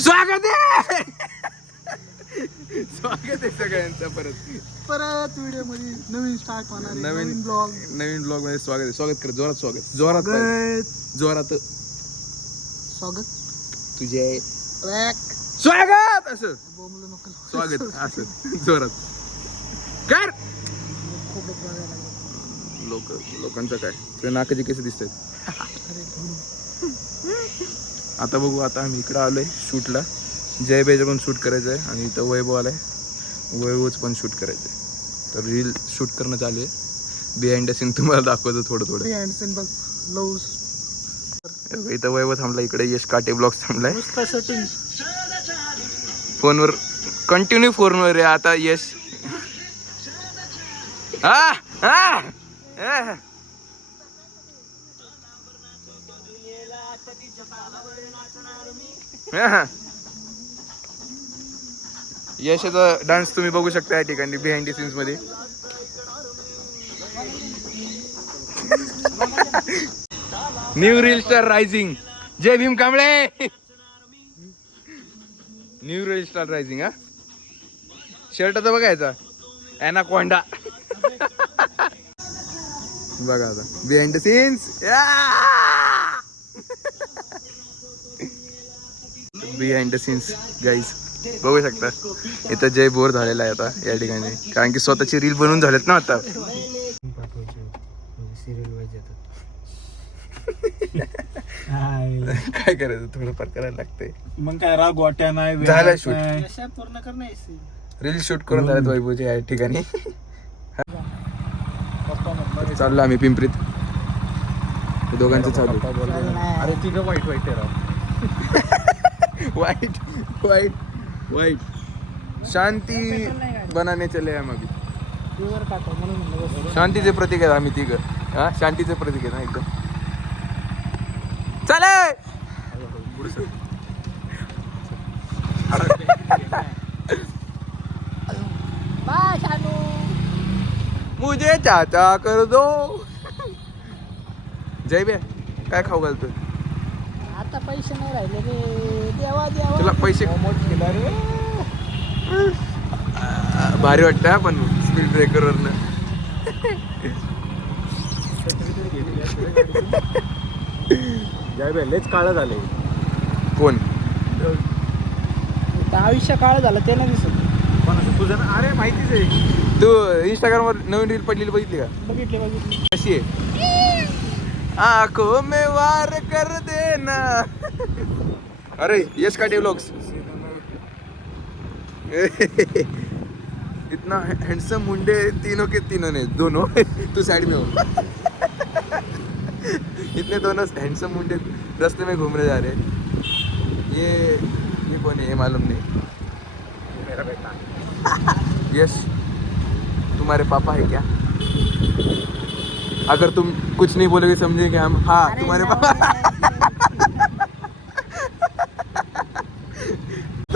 स्वागत आहे स्वागत आहे सगळ्यांचं परत व्हिडिओ मध्ये नवीन स्टार्ट होणार आहे. नवीन ब्लॉग मध्ये स्वागत कर. जोरात स्वागत तुझे स्वागत असं बोंबलं नको. स्वागत असं जोरात कर. लोकांचं काय तुझ्या नाकाचे केस दिसत आहेत. आता बघू. आता आम्ही इकडं आलोय शूटला. जय बेजा पण शूट करायचं आहे आणि इथं वैभव आलाय. वैभवच पण शूट करायचं आहे. तर रील शूट करणं चालू आहे. बिहाइंड द सीन तुम्हाला दाखवतो थोडं. बिहाइंड सीन बघ. लव्स इथं वैभव थांबला. इकडे यश काटे ब्लॉग थांबलाय. सेटिंग फोनवर कंटिन्यू फोनवर आहे आता यश. यशाचा डान्स तुम्ही बघू शकता या ठिकाणी बिहाइंड द सीन्स मध्ये. New reel star rising. Jai Bhim Kamble. New reel star rising. हा शर्टाचा बघायचा ॲनाकोंडा. बघा आता behind the scenes. Behind the scenes guys बघू शकता. इथं जय बोर झालेला आहे आता या ठिकाणी, कारण की स्वतःची रील बनवून झालेत ना आता. काय करायचं थोडंफार करायला लागतंय. मग काय राग वाट्या नाही झालं शूट. पूर्ण करणार रील शूट करून झाल्यात वैभवच्या या ठिकाणी. चाललो आम्ही पिंपरीत. दोघांचं चालू. अरे तिघं वाईट आहे राव. वाईट शांती बनाने चले हम अभी. शांतीचे प्रतीक आहेत आम्ही तिघं. हा शांतीचे प्रतीक आहे ना एकदम. चले मुझे चाचा कर दो. जय बे काय खाऊ घालतो. आता पैसे नाही राहिले रे. देवा तुला पैसे भारी वाटतं पण स्पीड ब्रेकरवरनं. लेच काळं झाले. कोण आयुष्य काळ झालं ते नाही दिसत. तुझं अरे माहितीच आहे. तू इंस्टाग्रामवर नवीन रील पडलेली बघितली का. बघितली कशी आहे. आंखों में वार कर देना. अरे यश काटे व्लॉग्स. इतना हैंडसम मुंडे तीनों के तीनों ने दोनों. तू साइड में हो. इतने दोनों हैंडसम मुंडे रास्ते में घूम रहे जा रहे. ये कौन है ये मालूम नहीं. मेरा बेटा. यश तुम्हारे पापा है क्या. अगर तुम कुछ नहीं बोलोगे समझेंगे हम. हाँ तुम्हारे पापा.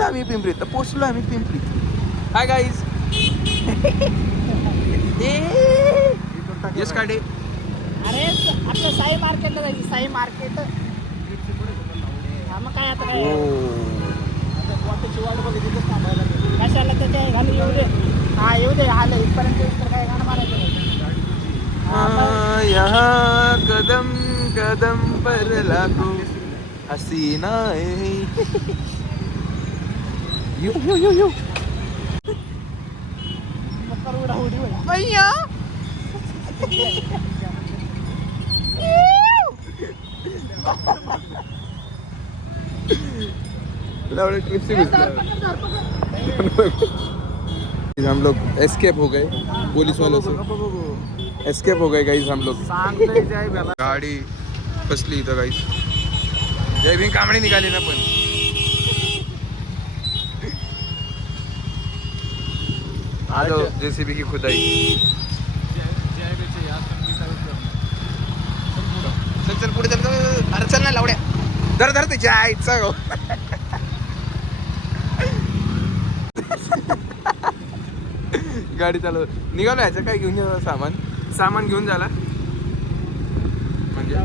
आम्ही पिंपरीत तर पोचलो. आम्ही पिंपरीत. Hi guys. यश काटे. अरे आपलं साई मार्केटला जायचं. साई मार्केट. मग काय आता काय वाट बघितली थांबायला. कशाला त्याच्या घालू येऊ दे. हा येऊ दे. आलं इथपर्यंत काय गाणं मारायचं. यहाँ कदम कदम पर लाखों हसीनाएं. यू उडा उडी भैया. ट्रिप से हम लोग एस्केप हो गए पुलिस वालों से. एस्केप हो गए गाइस हम लोग. गाडी फसली इथं गाइस. जय भीम कांबळे निघाले ना पण. आलो जेसीबी की खुदाई. चल पुढे चल. अरे चल ना लावड्या. धर ते जायचं. गाडी चालव. निघालो. याचं काय घेऊन सामान घेऊन झाला म्हणजे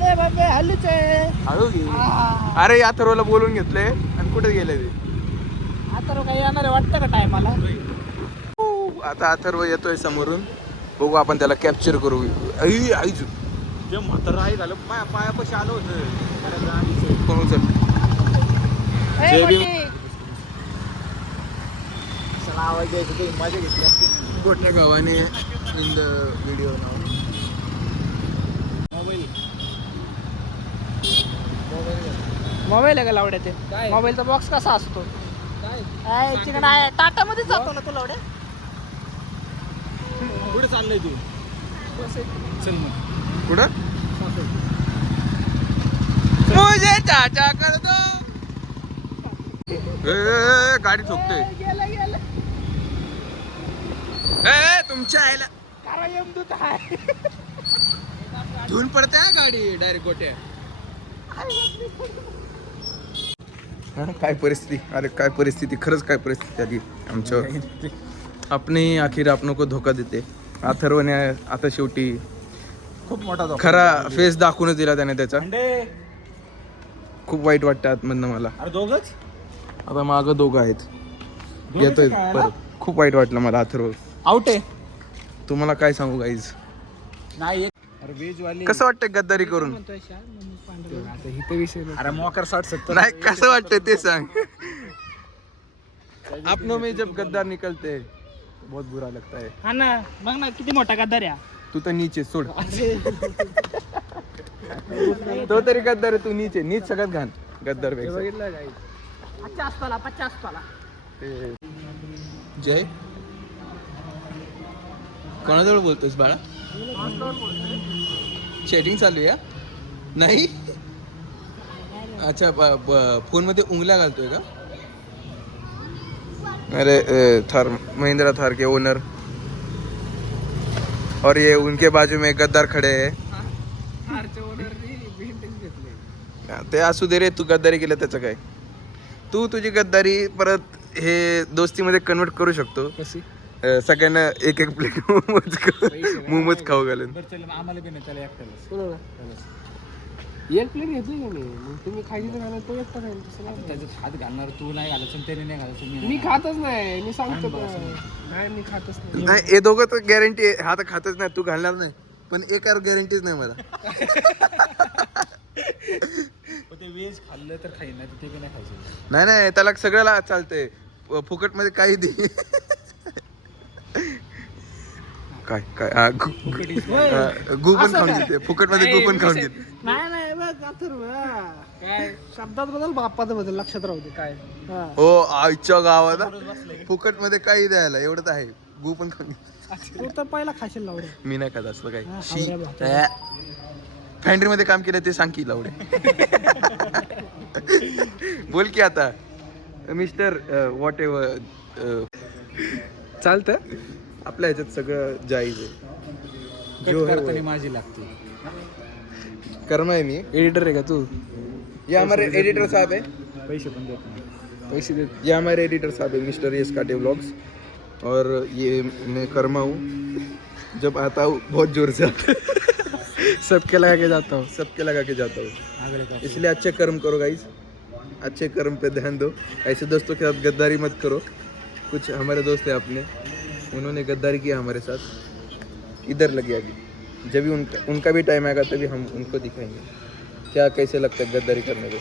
चालले बाबे हल्लीच आहे हळू घे. हा. अरे या थरोला बोलून घेतलंय आणि कुठे गेले ते आता रो काही येणार आहे वाटतं का टायमाला आता अथर्व येतोय समोरून बघू आपण त्याला कॅप्चर करू आईच जे म्हातारा आहे झालं पायापाशी आलं होतं कोण उचल ए, JB. मोठी. चला आवाज द्यायचं काही मजा घेतली असती. मोठ्या गावाने in the video now mobile आहे का लावड्याचे मोबाईलचा बॉक्स कसा असतो काय चिकन आहे टाटा मध्येच जातो ना तू लावड्या कुठे चाललंय तू चल मग कुठं मुझे चाचा कर दो गाडी ठोकते गेलं तुमच्या आईला कारा यमदूत आहे धुवून पडते हा गाडी डायरेक्ट गोट्या काय परिस्थिती अरे काय परिस्थिती खरंच काय परिस्थिती आली आमच्या आपने आखिर आपण को धोका देते अथर्वने आता शेवटी खूप मोठा धोका. खरा फेस दाखवूनच दिला त्याने त्याचा अंडे खूप वाईट वाटतं आतमधनं मला अरे दोघच आता मागं दोघं आहेत दोघंच येतोय खेळायला? परत खूप वाईट वाटलं मला अथर्व आउट आहे तुम्हाला काय सांगू गाईज नाही अरे वेज वाली कसं वाटतं गद्दारी करून आता इथे विषय अरे मोकर 60-70 नाही कसं वाटतं ते सांग अपनों में जब गद्दार निकलते हैं, बहुत बुरा लगता है हा ना बघ ना किती मोठा गद्दार आहे तू तर नीचे सोड तो तरी गद्दार आहे तू नीचे नीच सगळ्यात घाण गद्दार पेक्षा 50 पाला ते जय कोणाजवळ बोलतोस बाळा चॅटिंग चालू आहे नाही अच्छा फोन मध्ये उंगल्या घालतोय का अरे थार महिंद्रा थार के ओनर और ये उनके बाजू में गद्दार खड़े हैं ते असू दे रे तू गद्दारी केलं त्याचं काय तू तुझी गद्दारी परत हे दोस्तीमध्ये कन्वर्ट करू शकतो सगळ्यांना एक एक प्लेट मोमोज खाऊ घालून आम्हाला बी नाही त्याला एकट्याला एक प्लेट घेतली का नाही मग तुम्ही खायची तर घाला तो एकटा खाईल त्याच्यात हात घालणार तू नाही घालायचं त्याने नाही घालायचं मी खातच नाही मी सांगतो नाही मी खातच नाही नाही हे दोघं तर गॅरंटी हा तर खातच नाही तू घालणार नाही पण एकावर गॅरंटीच नाही मला ते वेज खाल्लं तर खाईन नाही ते बी नाही खायचं नाही नाही त्याला सगळ्याला चालतंय फुकट मध्ये काही दे काय काय गु पण खाऊन घेते फुकट मध्ये गु पण खाऊन घेते नाही बघ अथर्व काय शब्दात बदल बापात बदल लक्षात राहू दे काय हो आईच्या गावात फुकट मध्ये काही द्यायला एवढंच आहे गु पण खाऊन घेते तू तर पहिला खाशील लावडे मी नाही खात असलं हा, काही शी हावऱ्या भावऱ्या. फॅन्ड्री मध्ये काम केलं ते सांग की लावडे बोल की आता मिस्टर वॉट एव्हर चालतं आपल्या ह्याच्यात सगळं जाईज आहे जो है वो है. माझी लागते कर्म है मी एडिटर आहे का तू ये हमारे एडिटर साहब है पैसे पण देत नाही पैसे देत ये हमारे एडिटर साहब है मिस्टर यस काटे व्लॉग्स और ये मैं कर्मा हूँ जब आता हूँ बहुत जोर से आता हूँ सबके लगा के जाता हूँ सबके लगा के जाता हूँ आगळे का इसलिए अच्छे कर्म करो गाइस अच्छे कर्म पे ध्यान दो ऐसे दोस्तों के साथ गद्दारी मत करो कुछ हमारे दोस्त हैं अपने उन्होंने गद्दारी किया हमारे साथ इधर लगे अभी जब भी उनका भी टाइम आएगा तभी हम उनको दिखाएंगे क्या कैसे लगता है गद्दारी करने को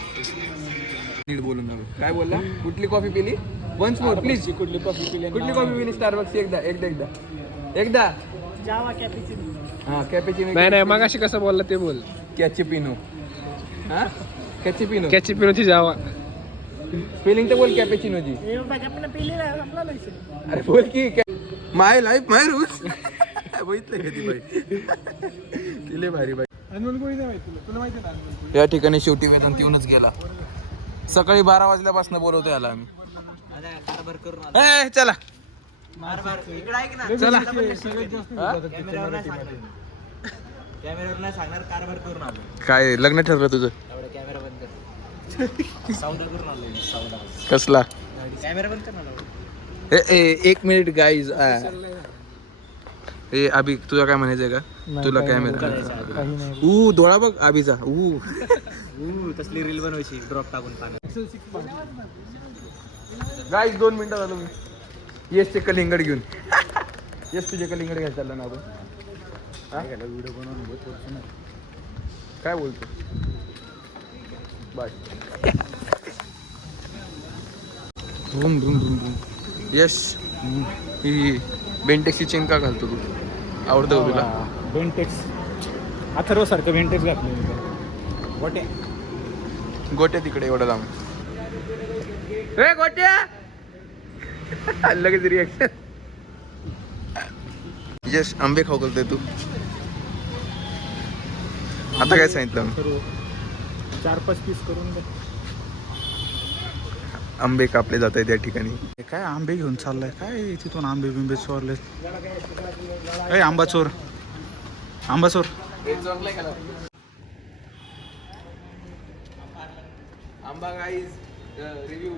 नीट बोलून नका काय बोलला कुठली कॉफी पिली वन्स मोर प्लीज कुठली कॉफी पिली कुठली कॉफी पिली स्टारबक्स एकदा जावा कॅपिचिनो हां कॅपेचिनो नाही मगाशी कसं बोलला ते बोल कॅचिपिनो हां कॅचिपिनो कॅचिपिनोची जावा स्पेलिंग तर बोल कॅपेचिनोची अरे बोल की माय लाईफ माय रूल्स बघितलं का ती बाई तिले भारी बाई अनमोल कोणी नाही माहिती तुला माहिती ना अनमोल या ठिकाणी शेवटी वेदांत येऊनच गेला सकाळी 12 वाजल्यापासून बोलवतोय आला आम्ही ए, चला चला कॅमेरावर नाही सांगणार कारभार करून आलो काय लग्न ठरलं तुझं कॅमेरा बंद कर सौदा करून आलो सौदा कसला कॅमेरा बंद कर ना एक मिनिट गाईज हे अभि तुझा काय म्हणायचंय का? तुला कॅमेरा डोळा बघ अभिचा तसली रील बनवायची ड्रॉप टाकून पाण्यात. गाईस 2 मिनिटं झालो मी. येस ते कलिंगड घेऊन येस तुझे कलिंगड घ्यायला चाललं ना आपण. व्हिडिओ बनवून काय बोलतो बाय. धूम धूम धूम धूम. यश ही बेंटेक्सची चेन का घालतो तू? आवडतं का तुला? बेंटेक्स अथर्व सारखं बेंटेक्स घातलं गोटे. गोट्या तिकडे एवढं लांब. रे गोट्या लगेच रिॲक्शन. यश आंबे खाऊ करतोय तू. आता काय सांगितलं मी? 4-5 पीस करून दे. आंबे कापले जात आहे त्या ठिकाणी. काय आंबे घेऊन चाललाय काय तिथून आंबे बिंबे चोरले. ए आंबा चोर आंबा चोर. आंबा गाईज रिव्ह्यू.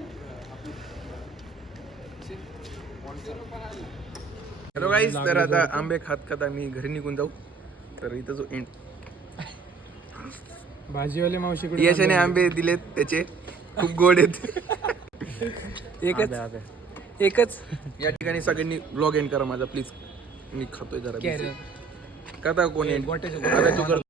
हॅलो गाईज, तर आता आंबे खात खात आम्ही घरी निघून जाऊ. तर इथं जो एंड भाजीवाले मावशीकडे यशाने आंबे दिलेत त्याचे खूप गोड आहेत. एकच या ठिकाणी सगळ्यांनी ब्लॉग एंड करा माझा प्लीज. मी खातोय जरा. कथा कोण एंड आता तू कर.